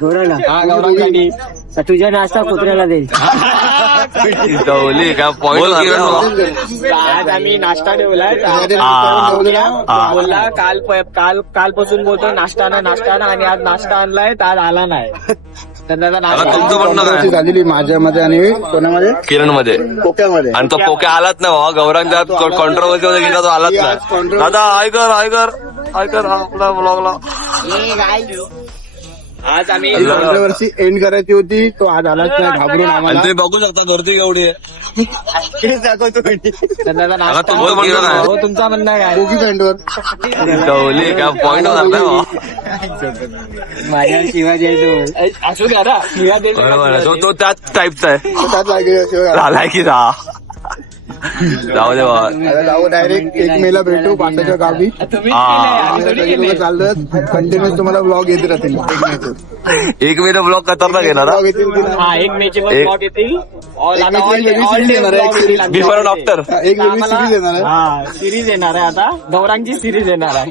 गौरांसाठी तुझ्या नाश्ता कुत्र्याला देईल. काय पॉईंट आज आम्ही नाश्ता ठेवलाय. बोलला कालपासून बोलतोय नाश्ता ना आणि आज नाश्ता आणलाय तर आज आला नाही. तुमचं म्हणणं काय झालेली माझ्यामध्ये आणि कोणामध्ये किरण मध्ये पोक्यामध्ये. आणि तो पोक्या आलाच नाही भावा. गौरांच्या कॉन्ट्रोवर्सी मध्ये गेला तो आलाच नाही. दादा ऐकर आपला ब्लॉगला आज आम्ही वर्षी एंड करायची होती तो आज आलाच नाही घाबरून आम्हाला. ते बघू शकता गर्दी केवढी आहे. तुमचं म्हणणं काय? बोगी पॅन्टवर काय पॉईंट होणार नाही भावा. माझ्या शिवाजी असू द्या ना. शिवा दे. तो त्याच टाईपचा आहे. त्यात लागेल झालाय की जा जाऊ दे बाबा. जाऊ डायरेक्ट 1 मेला भेटू पाटाच्या गावी. चालत कंटिन्युअस तुम्हाला ब्लॉग येत राहतील. 1 महिना ब्लॉग खतरनाक येणार ब्लॉग येतील हा 1 मेचे पण ब्लॉग येतील. बिफोर अँड आफ्टर एक वेगळी सिरीज येणार आहे. सिरीज येणार आहे आता. गौरांची सिरीज येणार आहे.